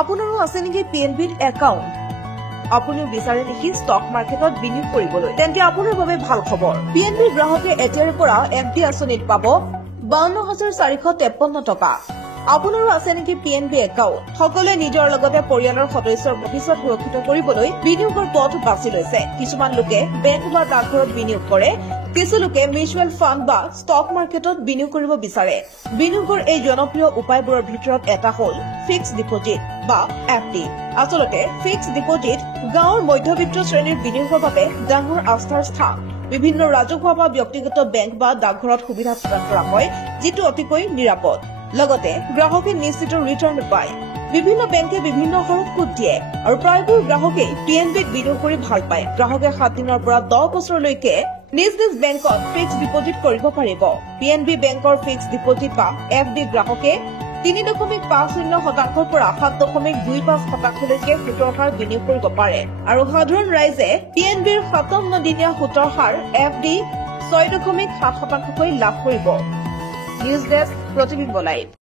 আপোনাৰো আছে নেকি পিএনবিৰ একাউণ্ট? আপুনিও বিচাৰে নেকি ষ্টক মাৰ্কেটত বিনিয়োগ কৰিবলৈ? তেন্তে আপোনাৰ বাবে ভাল খবৰ। পিএনবিৰ গ্ৰাহকে এতিয়াৰে পৰা এফডি আঁচনিত পাব 52,453 টকা। আপোনাৰো আছে নেকি পিএনবি একাউণ্ট? সকলোৱে নিজৰ লগতে পৰিয়ালৰ সদস্যৰ ভৱিষ্যত সুৰক্ষিত কৰিবলৈ বিনিয়োগৰ পথ বাছি লৈছে। কিছুমান লোকে বেংক বা ডাকঘৰত বিনিয়োগ কৰে, কিছু লোকে মিউচুৱেল ফাণ্ড বা ষ্টক মাৰ্কেটত বিনিয়োগ কৰিব বিচাৰে। বিনিয়োগৰ এই জনপ্ৰিয় উপায়বোৰৰ ভিতৰত এটা হ'ল ফিক্সড ডিপজিট বা এফডি। আচলতে ফিক্সড ডিপজিট গাঁৱৰ মধ্যবিত্ত শ্ৰেণীৰ বিনিয়োগৰ বাবে ডাঙৰ আস্থাৰ স্থান। বিভিন্ন ৰাজহুৱা বা ব্যক্তিগত বেংক বা ডাকঘৰত সুবিধা প্ৰদান কৰা হয়, যিটো অতিকৈ নিৰাপদ। লগতে গ্ৰাহকে নিশ্চিত ৰিটাৰ্ণ পায়। বিভিন্ন বেংকে বিভিন্ন হাৰত সুদ দিয়ে আৰু প্ৰায়বোৰ গ্ৰাহকেই পিএনবিত বিনিয়োগ কৰি ভাল পায়। গ্ৰাহকে 7 দিনৰ পৰা 10 বছৰলৈকে নিজ নিজ বেংকত ফিক্সড ডিপজিট কৰিব পাৰিব। পিএনবি বেংকৰ ফিক্সড ডিপজিট বা এফডি গ্ৰাহকে 3.50% পৰা 7.25% সুতৰ হাৰ বিনিয়োগ কৰিব পাৰে আৰু সাধাৰণ ৰাইজে পিএনবিৰ 57 দিনীয়া সুতৰ হাৰ এফডি 6.7% লাভ কৰিব। নিউজ ডেস্ক, প্ৰতিবিম্ব লাইভ।